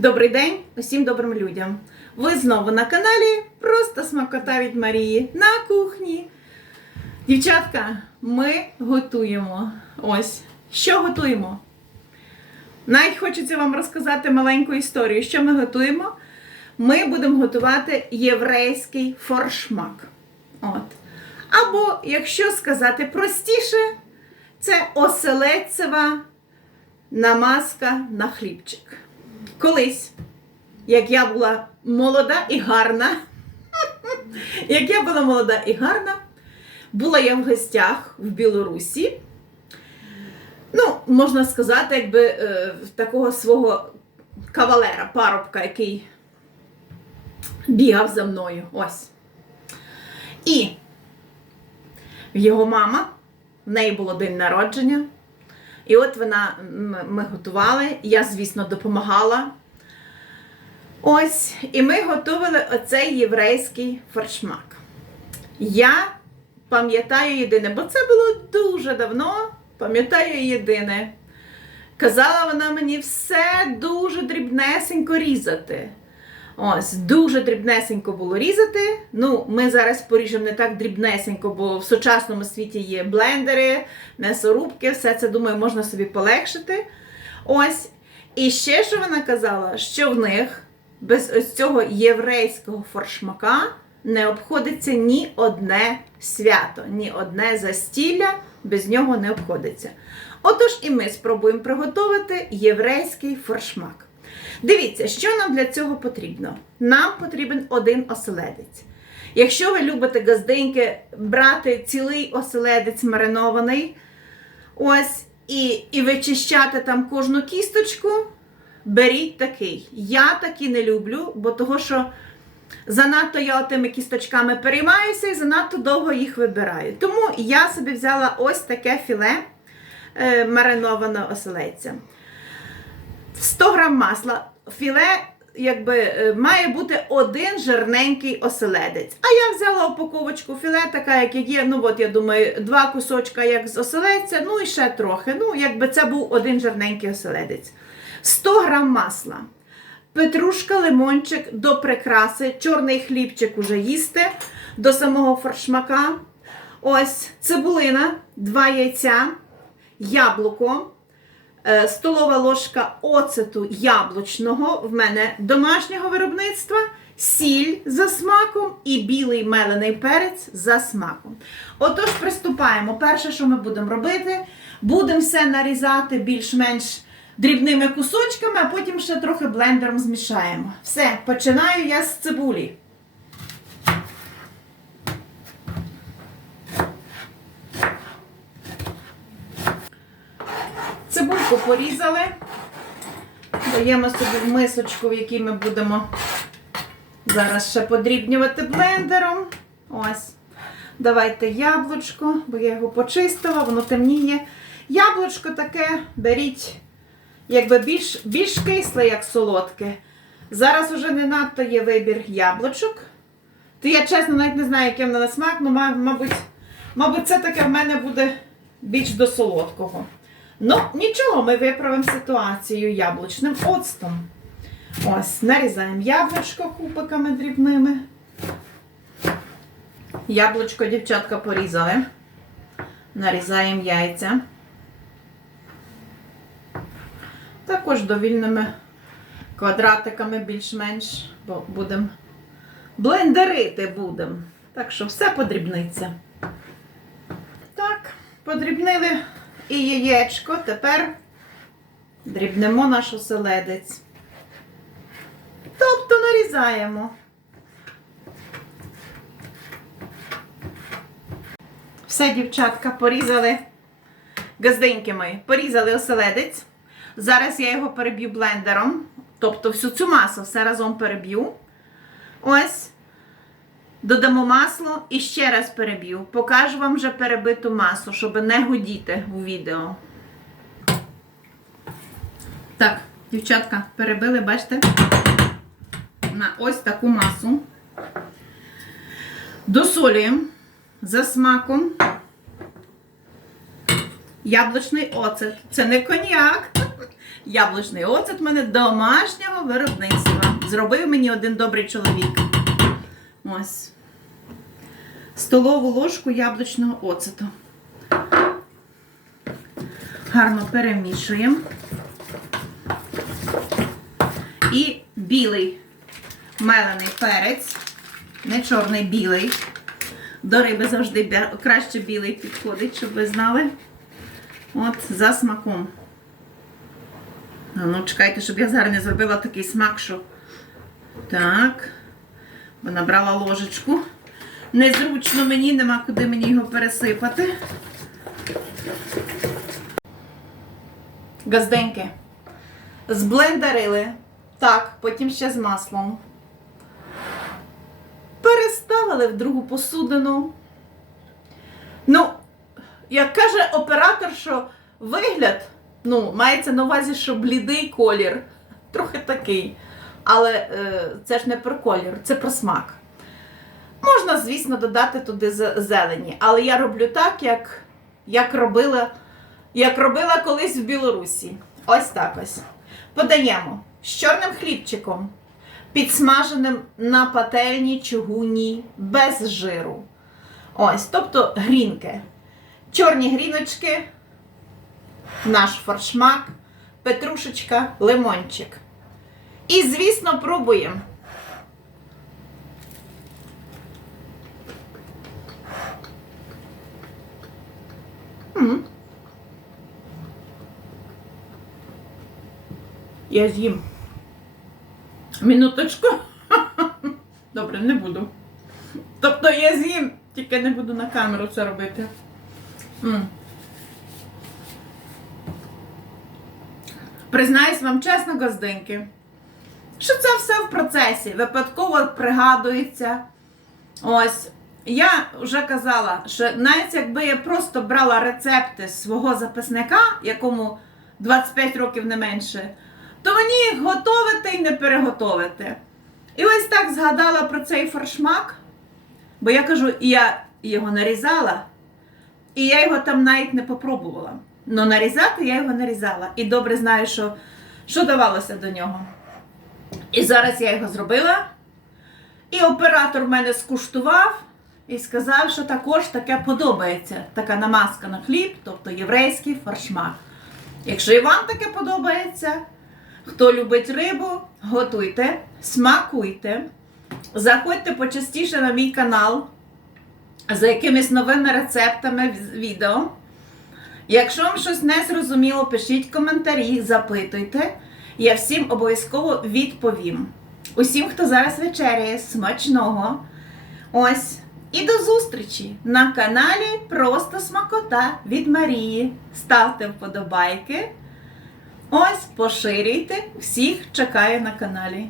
Добрий день усім добрим людям. Ви знову на каналі Просто смакота від Марії на кухні. Дівчатка, ми готуємо. Ось. Що готуємо? Навіть хочеться вам розказати маленьку історію. Що ми готуємо? Ми будемо готувати єврейський форшмак. От. Або, якщо сказати простіше, це оселедцева намазка на хлібчик. Колись, як я була молода і гарна, як я була молода і гарна, була я в гостях в Білорусі. Ну, можна сказати, якби е, такого свого кавалера, парубка, який бігав за мною. Ось. І його мама, в неї було день народження. І от вона ми готували, я, звісно, допомагала. Ось, і ми готували оцей єврейський форшмак. Я пам'ятаю єдине, бо це було дуже давно, пам'ятаю єдине. Казала вона мені все дуже дрібнесенько різати. Ось, дуже дрібнесенько було різати. Ну, ми зараз поріжемо не так дрібнесенько, бо в сучасному світі є блендери, м'ясорубки, все це, думаю, можна собі полегшити. Ось. І ще що вона казала, що в них без ось цього єврейського форшмака не обходиться ні одне свято, ні одне застілля без нього не обходиться. Отож, і ми спробуємо приготувати єврейський форшмак. Дивіться, що нам для цього потрібно. Нам потрібен один оселедець. Якщо ви любите газденьки, брати цілий оселедець маринований, ось, і, і вичищати там кожну кісточку, беріть такий. Я такий не люблю, бо того, що занадто я тими кісточками переймаюся і занадто довго їх вибираю. Тому я собі взяла ось таке філе е, маринованого оселедця. 100 грам масла. Філе якби, е, має бути один жирненький оселедець. А я взяла упаковочку філе, така, як є. Ну, от я думаю, два кусочка як з оселедця, ну і ще трохи. Ну, якби це був один жирненький оселедець. 100 грам масла. Петрушка, лимончик до прикраси, чорний хлібчик уже їсти до самого форшмака. Ось цибулина, два яйця, яблуко, столова ложка оцету яблучного в мене домашнього виробництва, сіль за смаком і білий мелений перець за смаком. Отож, приступаємо. Перше, що ми будемо робити, будемо все нарізати більш-менш дрібними кусочками, а потім ще трохи блендером змішаємо. Все, починаю я з цибулі. Цибульку порізали. Даємо собі в мисочку, в якій ми будемо зараз ще подрібнювати блендером. Ось. Давайте яблучко, бо я його почистила, воно темніє. Яблучко таке беріть, якби більш, більш кисле, як солодке. Зараз уже не надто є вибір яблучок. То я чесно навіть не знаю, воно на смак, але, мабуть, мабуть, це таке в мене буде більш до солодкого. Ну, нічого, ми виправимо ситуацію яблучним оцтом. Ось, нарізаємо яблучко купиками дрібними. Яблучко, дівчатка, порізали. Нарізаємо яйця. Також довільними квадратиками більш-менш, бо будемо блендерити будемо. Так що все подрібниться. Так, подрібнили і яєчко. Тепер дрібнемо наш оселедець. Тобто нарізаємо. Все, дівчатка, порізали газденьки мої, порізали оселедець. Зараз я його переб'ю блендером. Тобто всю цю масу все разом переб'ю. Ось. Додамо масло і ще раз переб'ю. Покажу вам вже перебиту масу, щоб не гудіти у відео. Так, дівчатка, перебили, бачите? На ось таку масу. Досолюємо за смаком. Яблучний оцет. Це не коньяк. Яблучний оцет в мене домашнього виробництва. Зробив мені один добрий чоловік. Ось. Столову ложку яблучного оцету. Гарно перемішуємо. І білий мелений перець. Не чорний, білий. До риби завжди краще білий підходить, щоб ви знали. От, за смаком. Ну, чекайте, щоб я зараз не зробила такий смак, що. Так. Бо набрала ложечку. Незручно мені, нема куди мені його пересипати. Газденьки. Зблендерили. Так, потім ще з маслом. Переставили в другу посудину. Ну, як каже оператор, що вигляд, ну, мається на увазі, що блідий колір. Трохи такий. Але е, це ж не про колір, це про смак. Можна, звісно, додати туди зелені, але я роблю так, як, як, робила, як робила колись в Білорусі. Ось так ось. Подаємо з чорним хлібчиком, підсмаженим на пательні чугуні без жиру. Ось, тобто грінки. Чорні гріночки, наш форшмак, петрушечка, лимончик. І, звісно, пробуємо. Я з'їм. Минуточку. Добре, не буду. Тобто я з'їм, тільки не буду на камеру це робити. М. Признаюсь вам чесно, газдинки, що це все в процесі, випадково пригадується. Ось, я вже казала, що навіть якби я просто брала рецепти свого записника, якому 25 років не менше, то мені їх готовити і не переготовити. І ось так згадала про цей форшмак, бо я кажу, я його нарізала, і я його там навіть не попробувала. Ну, нарізати я його нарізала. І добре знаю, що, що давалося до нього. І зараз я його зробила. І оператор мене скуштував і сказав, що також таке подобається. Така намазка на хліб, тобто єврейський фаршмак. Якщо і вам таке подобається, хто любить рибу, готуйте, смакуйте. Заходьте почастіше на мій канал за якимись новими рецептами відео. Якщо вам щось не зрозуміло, пишіть коментарі, запитуйте. Я всім обов'язково відповім. Усім, хто зараз вечеряє, смачного. Ось. І до зустрічі на каналі Просто Смакота від Марії. Ставте вподобайки. Ось, поширюйте. Всіх чекаю на каналі.